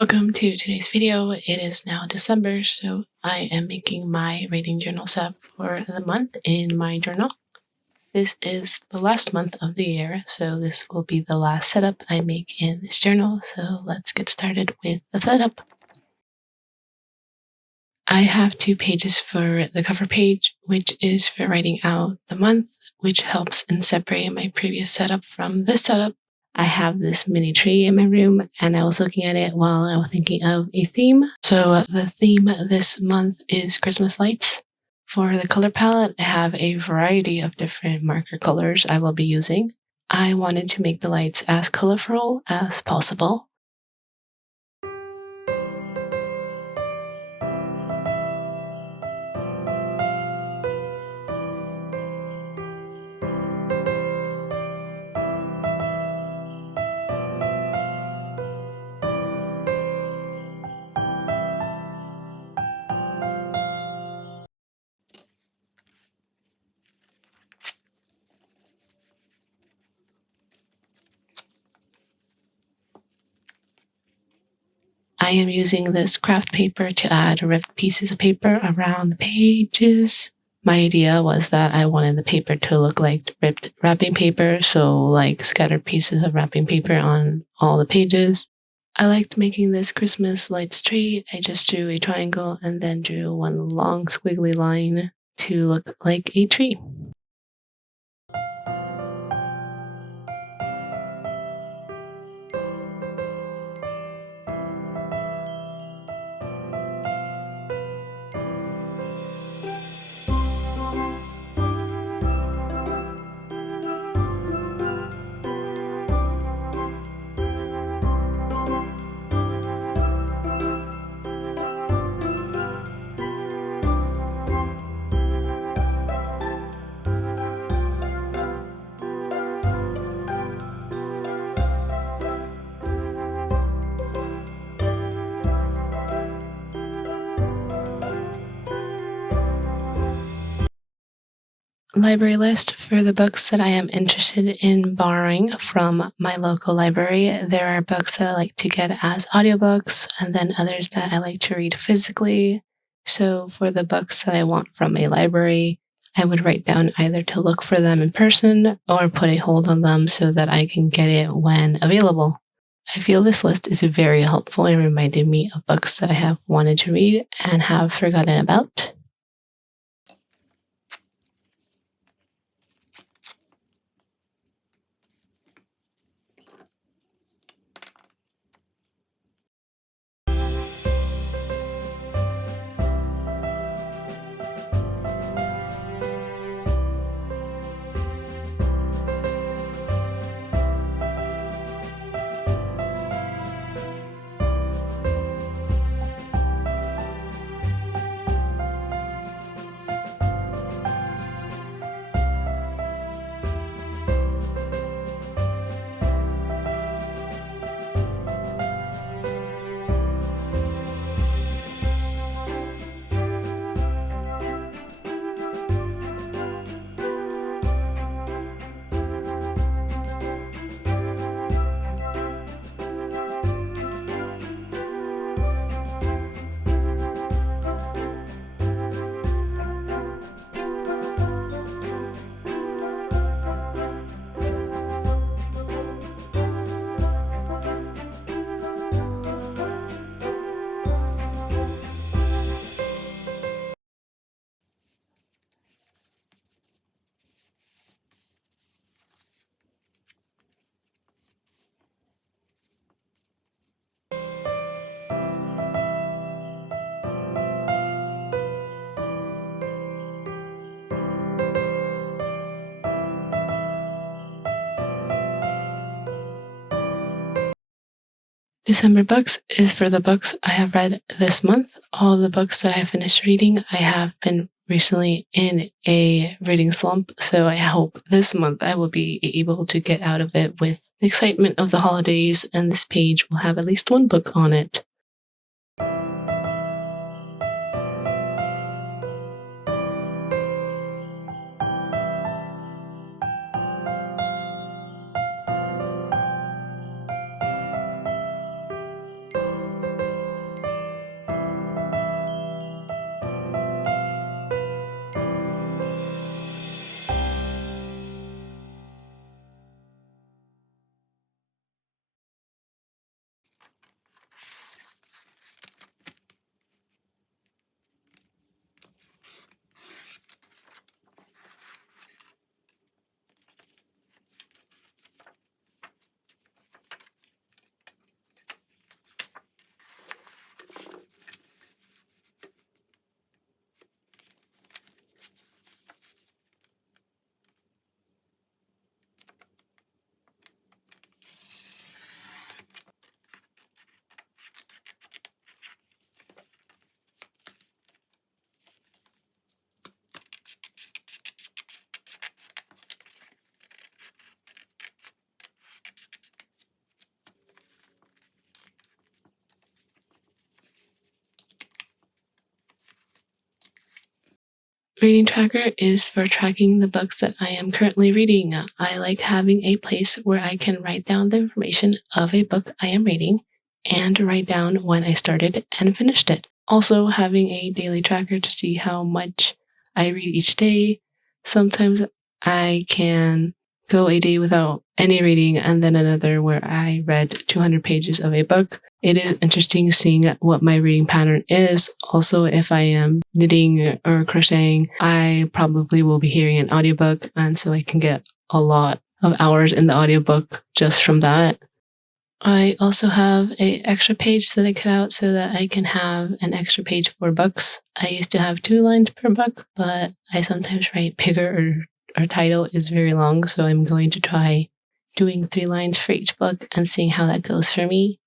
Welcome to today's video. It is now December, so I am making my reading journal set for the month in my journal. This is the last month of the year, so this will be the last setup I make in this journal, so let's get started with the setup. I have 2 pages for the cover page, which is for writing out the month, which helps in separating my previous setup from this setup. I have this mini tree in my room, and I was looking at it while I was thinking of a theme. So the theme this month is Christmas lights. For the color palette, I have a variety of different marker colors I will be using. I wanted to make the lights as colorful as possible. I am using this craft paper to add ripped pieces of paper around the pages. My idea was that I wanted the paper to look like ripped wrapping paper, so like scattered pieces of wrapping paper on all the pages. I liked making this Christmas lights tree. I just drew a triangle and then drew one long squiggly line to look like a tree. Library list for the books that I am interested in borrowing from my local library. There are books that I like to get as audiobooks, and then others that I like to read physically. So for the books that I want from a library, I would write down either to look for them in person or put a hold on them so that I can get it when available. I feel this list is very helpful in reminding me of books that I have wanted to read and have forgotten about. December books is for the books I have read this month. All the books that I have finished reading, I have been recently in a reading slump, so I hope this month I will be able to get out of it with the excitement of the holidays, and this page will have at least one book on it. reading tracker is for tracking the books that I am currently reading. I like having a place where I can write down the information of a book I am reading and write down when I started and finished it. Also, having a daily tracker to see how much I read each day. Sometimes I can go a day without any reading and then another where I read 200 pages of a book. It is interesting seeing what my reading pattern is. Also, if I am knitting or crocheting, I probably will be hearing an audiobook, and so I can get a lot of hours in the audiobook just from that. I also have an extra page that I cut out so that I can have an extra page for books. I used to have 2 lines per book, but I sometimes write bigger or our title is very long, so I'm going to try doing 3 lines for each book and seeing how that goes for me.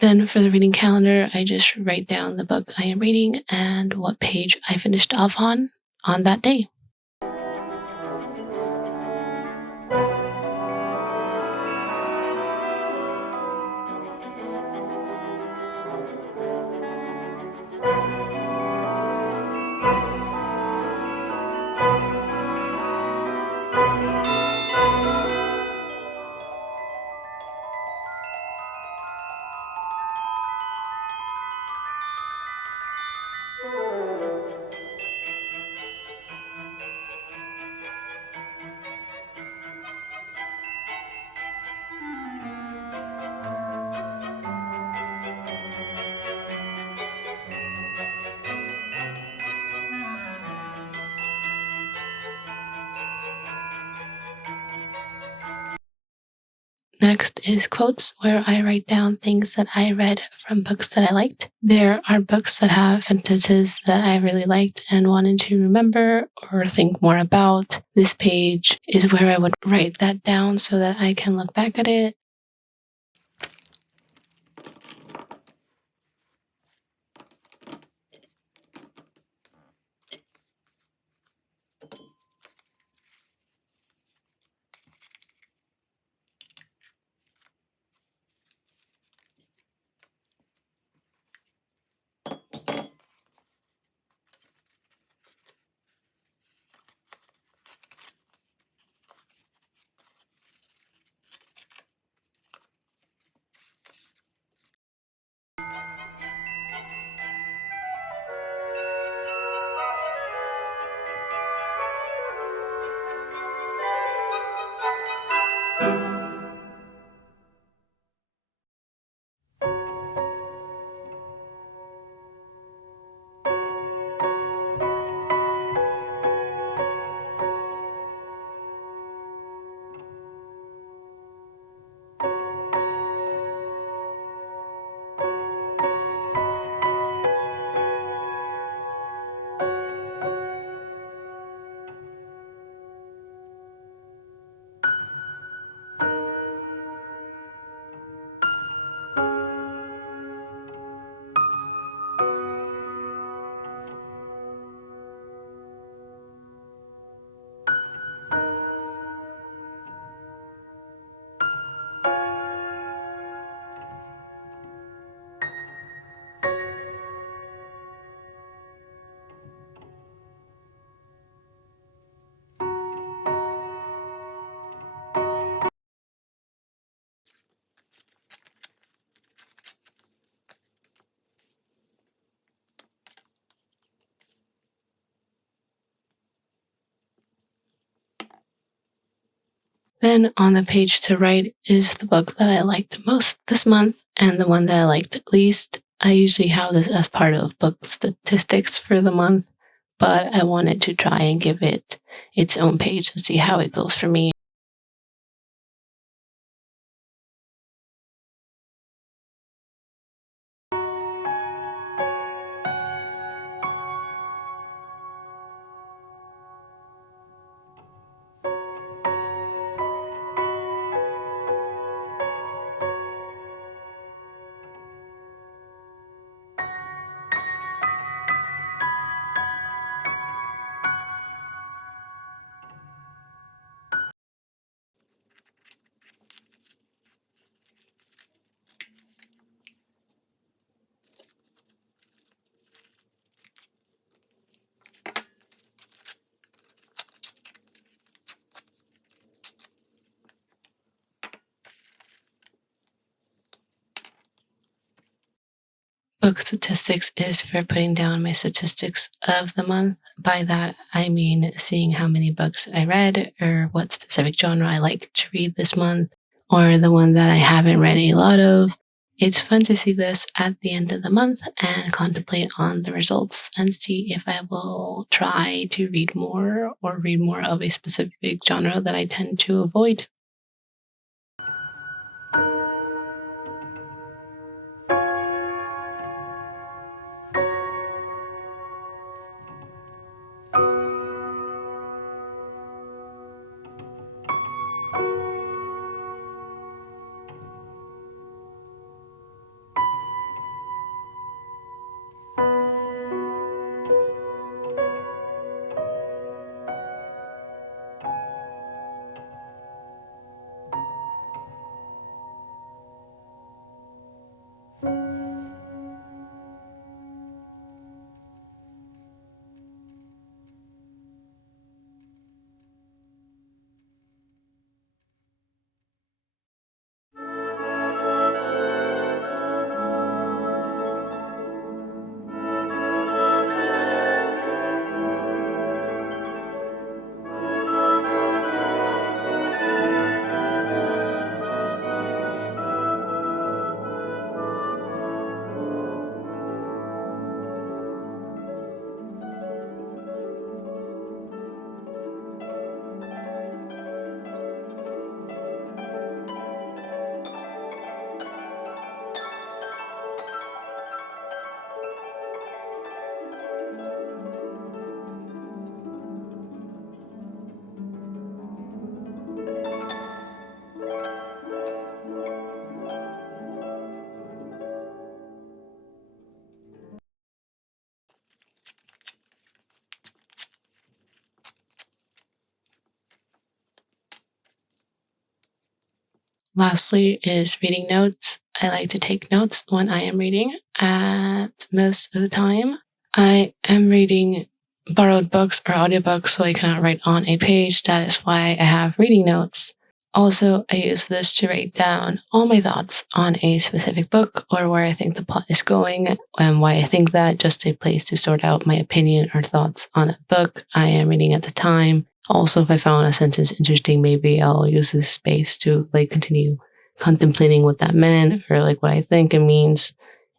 Then for the reading calendar, I just write down the book I am reading and what page I finished off on that day. Next is quotes, where I write down things that I read from books that I liked. There are books that have sentences that I really liked and wanted to remember or think more about. This page is where I would write that down so that I can look back at it. Then on the page to right is the book that I liked most this month and the one that I liked least. I usually have this as part of book statistics for the month, but I wanted to try and give it its own page and see how it goes for me. Book statistics is for putting down my statistics of the month. By that, I mean seeing how many books I read or what specific genre I like to read this month, or the one that I haven't read a lot of. It's fun to see this at the end of the month and contemplate on the results and see if I will try to read more or read more of a specific genre that I tend to avoid. Lastly is reading notes. I like to take notes when I am reading at most of the time. I am reading borrowed books or audiobooks, so I cannot write on a page. That is why I have reading notes. Also, I use this to write down all my thoughts on a specific book or where I think the plot is going and why I think that, just a place to sort out my opinion or thoughts on a book I am reading at the time. Also, if I found a sentence interesting, maybe I'll use this space to continue contemplating what that meant or what I think it means.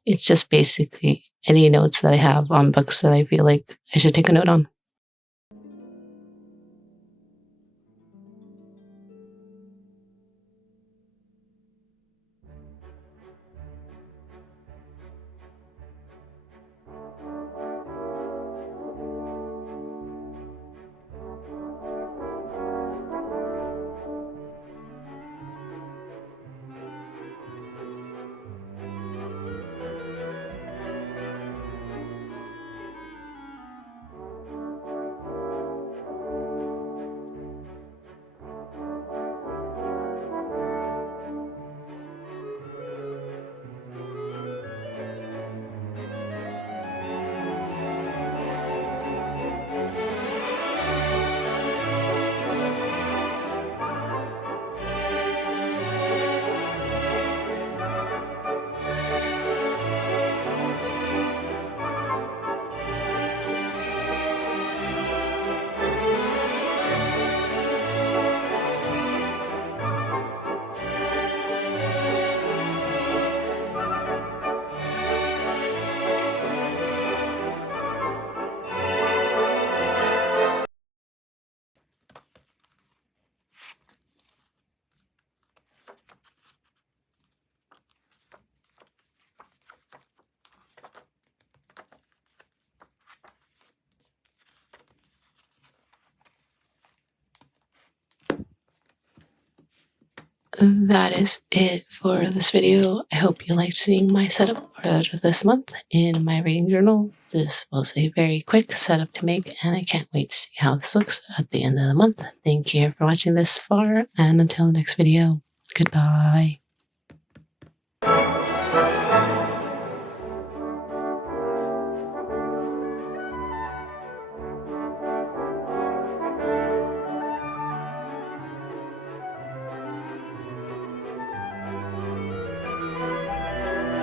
It's just basically any notes that I have on books that I feel like I should take a note on. that is it for this video. I hope you liked seeing my setup for this month in my reading journal. This was a very quick setup to make, and I can't wait to see how this looks at the end of the month. Thank you for watching this far, and until the next video, goodbye.